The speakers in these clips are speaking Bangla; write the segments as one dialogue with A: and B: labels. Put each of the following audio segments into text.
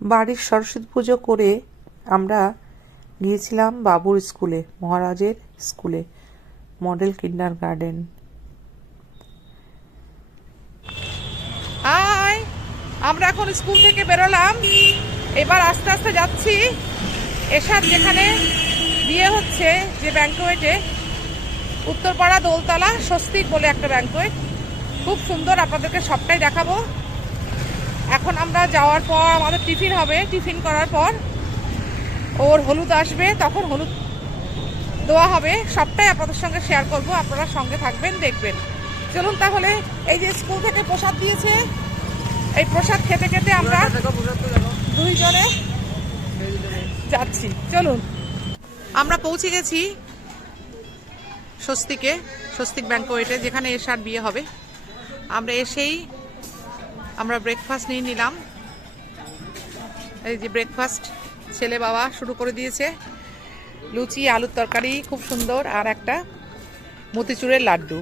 A: বাড়ির সরস্বতী পুজো করে আমরা গিয়েছিলাম বাবুর স্কুলে, মহারাজের স্কুলে, মডেল কিন্ডার গার্ডেন
B: হাই আমরা এখন স্কুল থেকে বেরোলাম। এবার আস্তে আস্তে যাচ্ছি। এসার যেখানে বিয়ে হচ্ছে যে ব্যাঙ্কোয়েটে উত্তরপাড়া দোলতলা স্বস্তিক বলে একটা ব্যাঙ্কোয়েট খুব সুন্দর, আপনাদেরকে সবটাই দেখাবো। এখন আমরা যাওয়ার পর, আমাদের টিফিন হবে। টিফিন করার পর ওর হলুদ আসবে, তখন হলুদ দেওয়া হবে। সবটাই আপনাদের সঙ্গে শেয়ার করব, আপনারা সঙ্গে থাকবেন, দেখবেন। চলুন তাহলে, এই যে স্কুল থেকে প্রসাদ দিয়েছে, এই প্রসাদ খেতে খেতে আমরা দুইজনে যাচ্ছি। চলুন। আমরা পৌঁছে গেছি স্বস্তিকে, স্বস্তিক ব্যাঙ্কোয়েটে যেখানে এসার বিয়ে হবে। আমরা এসেই আমরা ব্রেকফাস্ট নিয়ে নিলাম। এই যে ব্রেকফাস্ট ছেলে বাবা শুরু করে দিয়েছে। লুচি, আলুর তরকারি খুব সুন্দর, আর একটা মতিচুরের লাড্ডু।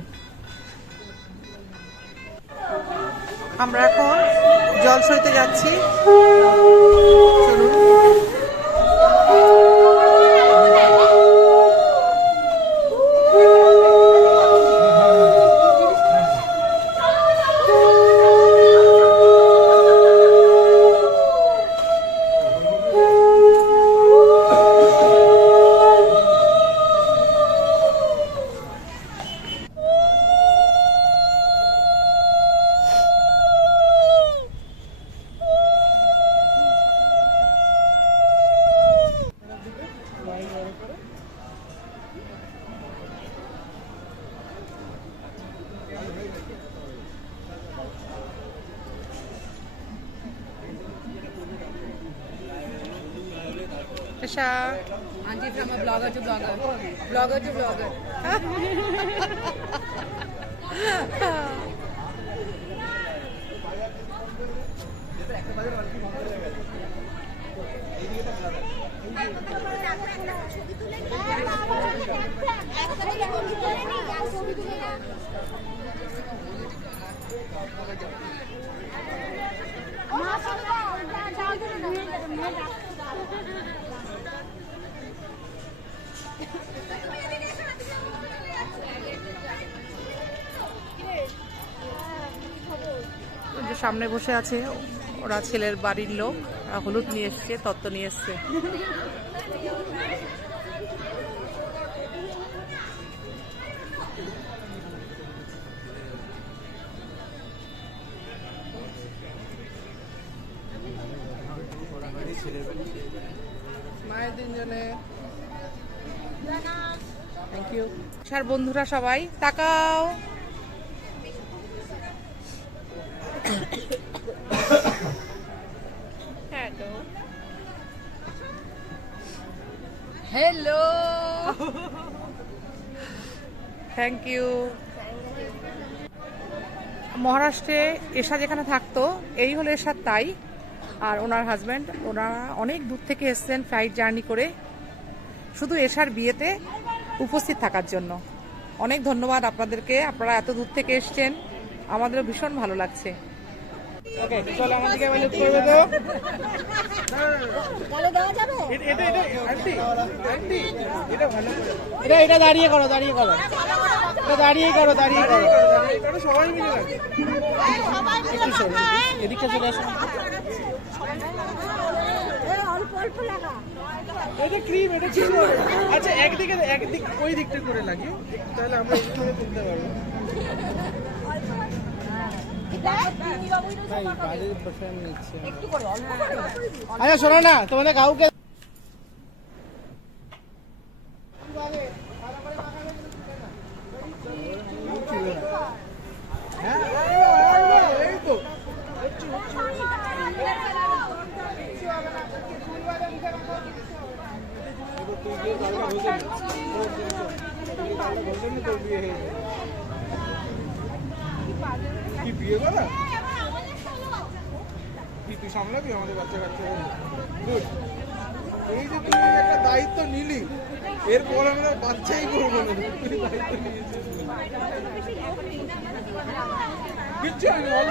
B: আমরা এখন জল সইতে যাচ্ছি। চলুন। এসা
C: हाँ जी from uh blogger to blogger blogger to blogger
B: ওই যে সামনে বসে আছে ওরা ছেলের বাড়ির লোক হলুদ নিয়ে এসছে, তত্ত্ব নিয়ে এসছে। মায়ের তিনজনে থ্যাংক ইউ স্যার বন্ধুরা সবাই তাকাও। হ্যালো থ্যাংক ইউ মহারাষ্ট্রে এসা যেখানে থাকতো এই হলো এসার তাই। আর ওনার হাজব্যান্ড ওনারা অনেক দূর থেকে এসছেন ফ্লাইট জার্নি করে। শুধু এসার বিয়েতে উপস্থিত থাকার জন্য। অনেক ধন্যবাদ আপনাদেরকে। আপনারা এত দূর থেকে এসছেন। আমাদেরও ভীষণ ভালো লাগছে।
D: এটা এটা দাঁড়িয়ে করো দাঁড়িয়ে করো। এটা দাঁড়িয়ে করো দাঁড়িয়ে করো। একটু সরো, এদিকে- এদিকে চলে আসো। এটা ক্রিম এটা ক্রিম আচ্ছা একদিকে একদিক ওই দিকটা করে লাগিও তাহলে আমরা এইভাবে তুলতে পারব। বাড়ির আচ্ছা শোনো না তোমাদের কাউকে কি বিয়ে করা কি তুই সামলাবি আমাদের বাচ্চা কাচ্চা গুড এই তুই একটা দায়িত্ব নিলি এরপর আমরা বাচ্চাই করব না। তুই দায়িত্ব কিচ্ছু অল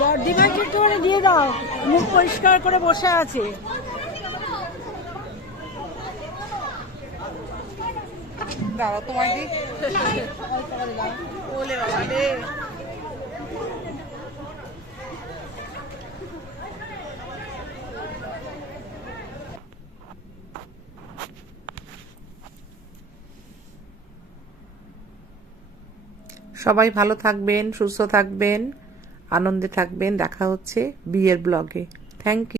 C: বর্দিমাকে একটু দিয়ে দাও। মুখ পরিষ্কার করে বসে আছে।
B: দাঁড়াও তোমায় দিই। ওলে বাবা
A: সবাই ভালো থাকবেন সুস্থ থাকবেন আনন্দে থাকবেন। দেখা হচ্ছে বিয়ের ব্লগে। Thank you